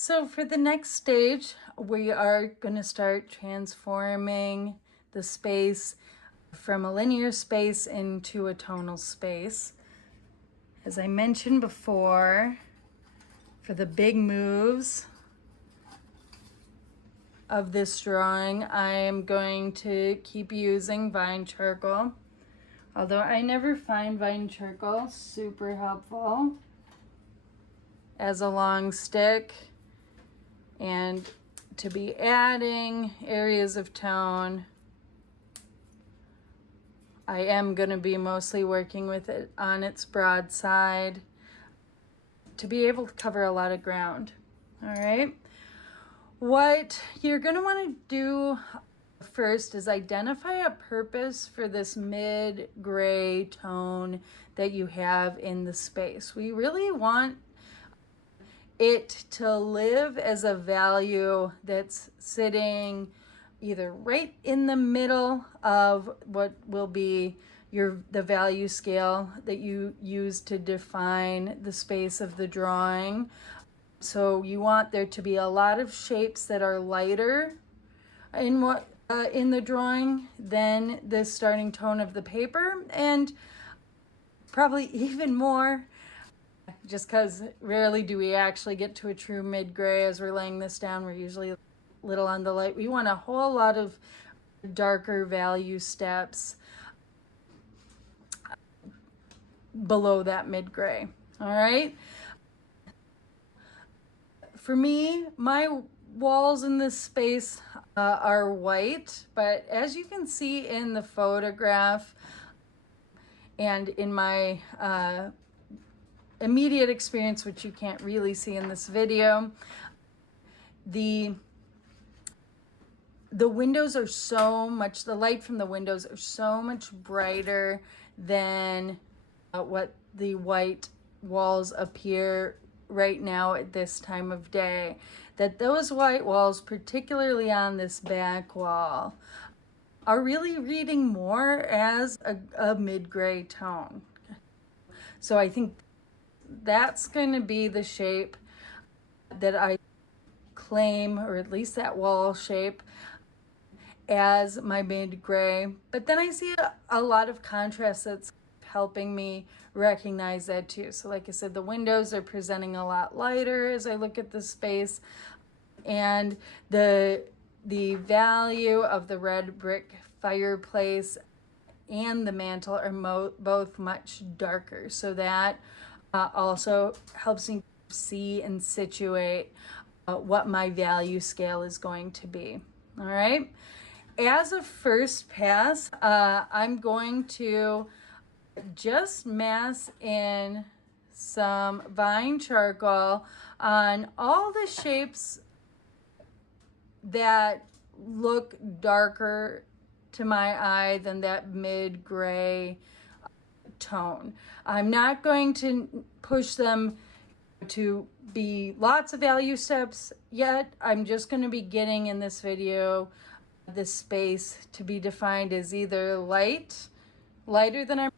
So for the next stage, we are going to start transforming the space from a linear space into a tonal space. As I mentioned before, for the big moves of this drawing, I am going to keep using Vine Charcoal. Although I never find Vine Charcoal super helpful as a long stick, and to be adding areas of tone, I am going to be mostly working with it on its broad side to be able to cover a lot of ground. All right. What you're going to want to do first is identify a purpose for this mid-gray tone that you have in the space. We really want it to live as a value that's sitting either right in the middle of what will be the value scale that you use to define the space of the drawing. So you want there to be a lot of shapes that are lighter in the drawing than the starting tone of the paper, and probably even more, just because rarely do we actually get to a true mid-gray as we're laying this down. We're usually a little on the light. We want a whole lot of darker value steps below that mid-gray. All right. For me, my walls in this space are white, but as you can see in the photograph and in my immediate experience, which you can't really see in this video, the windows are the light from the windows are so much brighter than what the white walls appear right now at this time of day, that those white walls, particularly on this back wall, are really reading more as a mid-gray tone. So I think that's going to be the shape that I claim, or at least that wall shape, as my mid-gray. But then I see a lot of contrast that's helping me recognize that too. So like I said, the windows are presenting a lot lighter as I look at the space, and the value of the red brick fireplace and the mantle are both much darker. So that also helps me see and situate what my value scale is going to be. All right. As a first pass, I'm going to just mass in some Vine Charcoal on all the shapes that look darker to my eye than that mid-gray tone. I'm not going to push them to be lots of value steps yet. I'm just going to be getting in this video this space to be defined as either lighter than our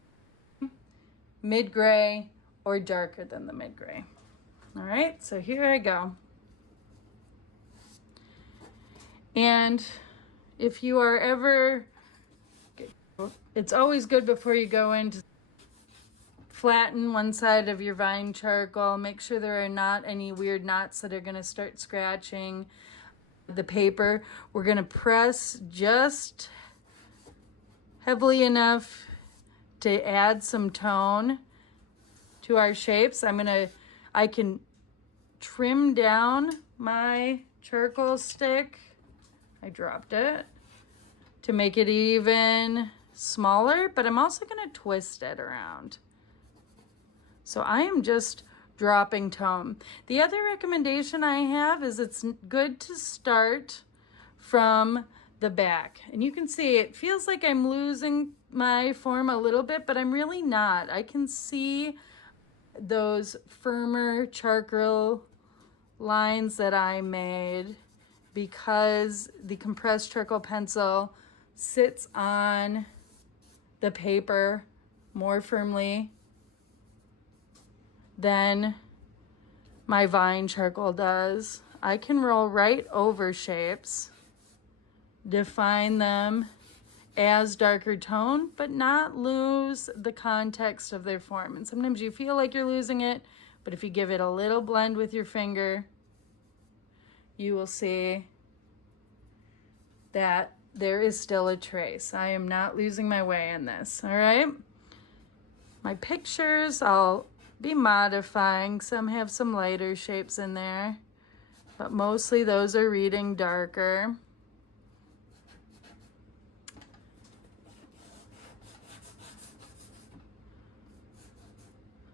mid-gray, or darker than the mid-gray. All right, so here I go. And if you are ever, it's always good before you go in to flatten one side of your Vine Charcoal. Make sure there are not any weird knots that are going to start scratching the paper. We're going to press just heavily enough to add some tone to our shapes. I can trim down my charcoal stick. I dropped it to make it even smaller, but I'm also going to twist it around. So I am just dropping tone. The other recommendation I have is it's good to start from the back. And you can see it feels like I'm losing my form a little bit, but I'm really not. I can see those firmer charcoal lines that I made because the compressed charcoal pencil sits on the paper more firmly than my Vine Charcoal does. I can roll right over shapes, define them as darker tone, but not lose the context of their form. And sometimes you feel like you're losing it, but if you give it a little blend with your finger, you will see that there is still a trace. I am not losing my way in this, all right? My pictures, I'll be modifying. Some have some lighter shapes in there, but mostly those are reading darker.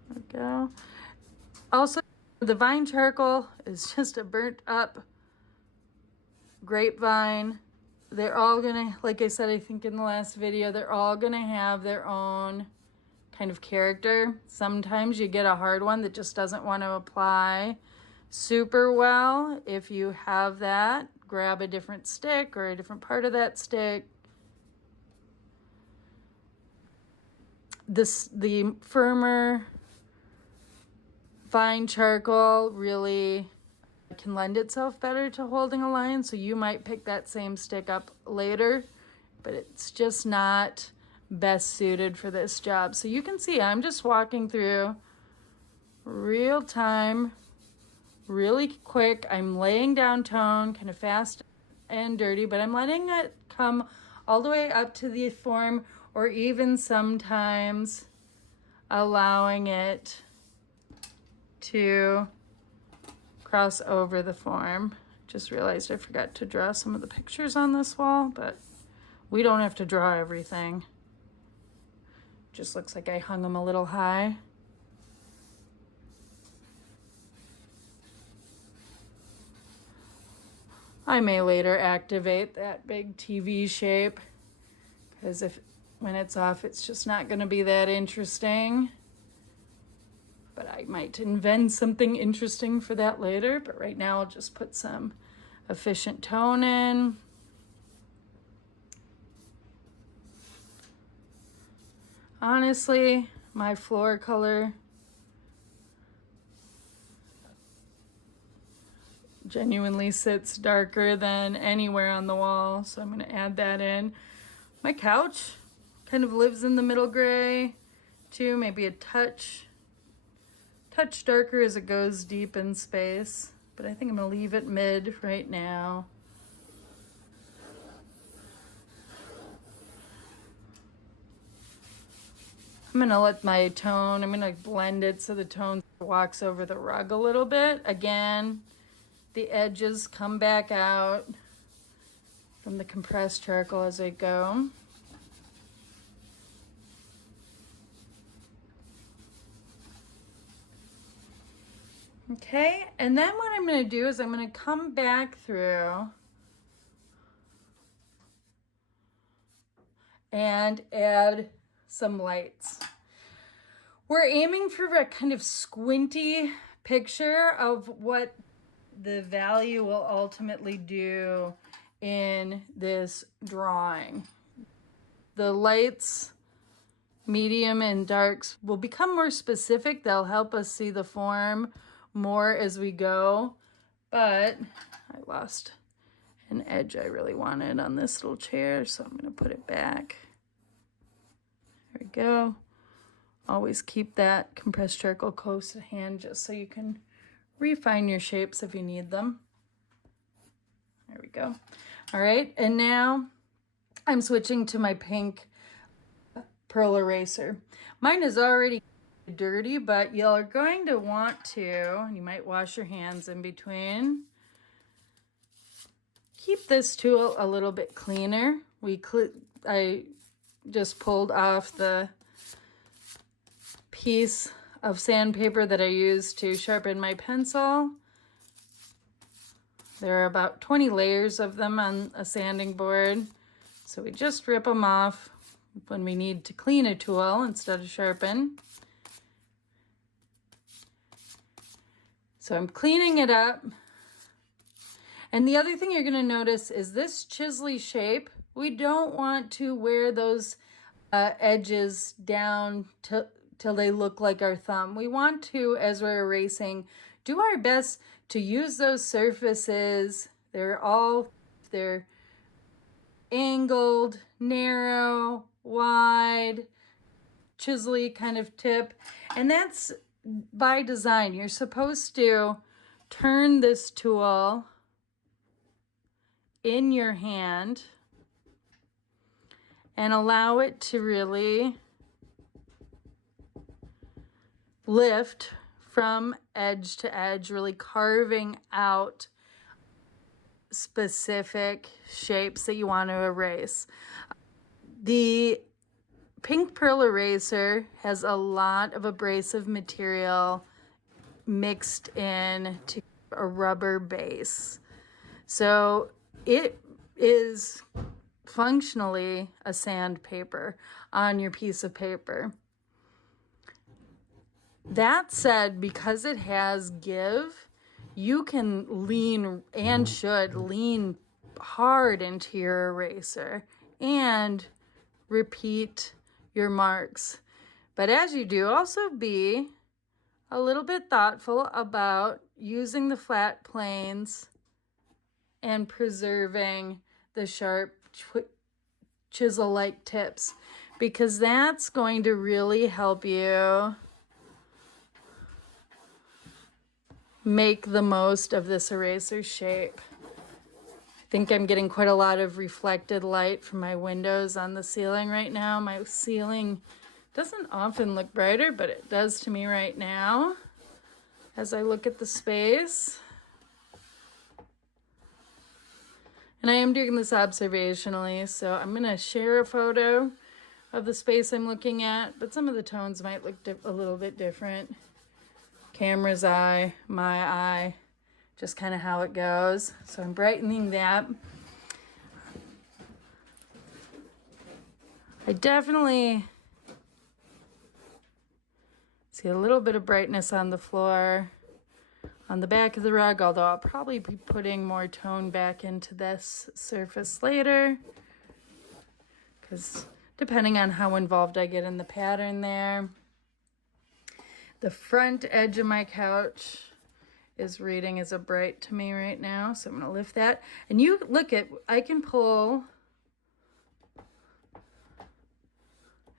There we go. Also, the vine charcoal is just a burnt up grapevine. They're all gonna, like I said, I think in the last video, they're all gonna have their own kind of character. Sometimes you get a hard one that just doesn't want to apply super well. If you have that, grab a different stick or a different part of that stick. The firmer vine charcoal really can lend itself better to holding a line, so you might pick that same stick up later, but it's just not best suited for this job. So you can see I'm just walking through real time, really quick. I'm laying down tone kind of fast and dirty, but I'm letting it come all the way up to the form, or even sometimes allowing it to cross over the form. Just realized I forgot to draw some of the pictures on this wall, but we don't have to draw everything. Just looks like I hung them a little high. I may later activate that big TV shape, because when it's off, it's just not going to be that interesting. But I might invent something interesting for that later. But right now I'll just put some efficient tone in. Honestly, my floor color genuinely sits darker than anywhere on the wall, so I'm going to add that in. My couch kind of lives in the middle gray too, maybe a touch darker as it goes deep in space, but I think I'm going to leave it mid right now. I'm going to let my tone, I'm going to blend it so the tone walks over the rug a little bit. Again, the edges come back out from the compressed charcoal as I go. Okay, and then what I'm going to do is I'm going to come back through and add some lights. We're aiming for a kind of squinty picture of what the value will ultimately do in this drawing. The lights, medium and darks, will become more specific. They'll help us see the form more as we go, but I lost an edge I really wanted on this little chair, so I'm going to put it back. There we go. Always keep that compressed charcoal close at hand just so you can refine your shapes if you need them. There we go. All right, and now I'm switching to my pink pearl eraser. Mine is already dirty, but you're going to want to, and you might wash your hands in between, keep this tool a little bit cleaner. I just pulled off the piece of sandpaper that I used to sharpen my pencil. There are about 20 layers of them on a sanding board, so we just rip them off when we need to clean a tool instead of sharpen. So I'm cleaning it up. And the other thing you're going to notice is this chiselly shape. We don't want to wear those edges down till they look like our thumb. We want to, as we're erasing, do our best to use those surfaces. They're angled, narrow, wide, chisely kind of tip. And that's by design. You're supposed to turn this tool in your hand and allow it to really lift from edge to edge, really carving out specific shapes that you want to erase. The Pink Pearl Eraser has a lot of abrasive material mixed in to a rubber base. So it is functionally a sandpaper on your piece of paper. That said, because it has give, you can lean and should lean hard into your eraser and repeat your marks. But as you do, also be a little bit thoughtful about using the flat planes and preserving the sharp chisel-like tips, because that's going to really help you make the most of this eraser shape. I think I'm getting quite a lot of reflected light from my windows on the ceiling right now. My ceiling doesn't often look brighter, but it does to me right now as I look at the space. And I am doing this observationally, so I'm going to share a photo of the space I'm looking at, but some of the tones might look a little bit different. Camera's eye, my eye, just kind of how it goes. So I'm brightening that. I definitely see a little bit of brightness on the floor, on the back of the rug, although I'll probably be putting more tone back into this surface later, because depending on how involved I get in the pattern there. The front edge of my couch is reading as a bright to me right now, so I'm going to lift that. And you look at, I can pull,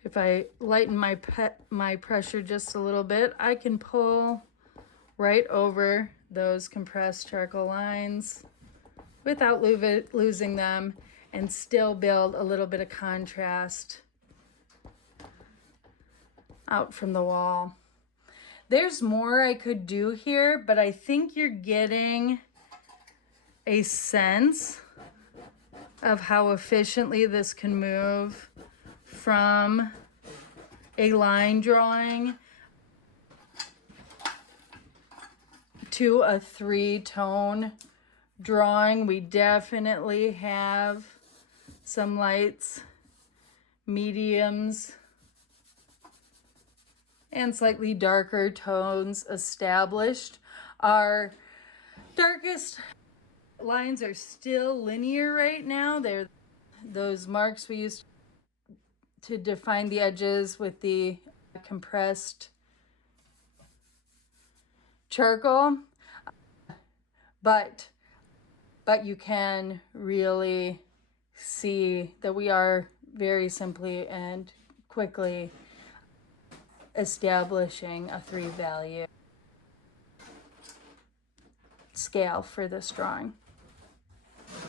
if I lighten my pressure just a little bit, I can pull right over those compressed charcoal lines without losing them and still build a little bit of contrast out from the wall. There's more I could do here, but I think you're getting a sense of how efficiently this can move from a line drawing to a 3-tone drawing. We definitely have some lights, mediums, and slightly darker tones established. Our darkest lines are still linear right now. They're those marks we used to define the edges with the compressed charcoal. But you can really see that we are very simply and quickly establishing a 3-value scale for this drawing.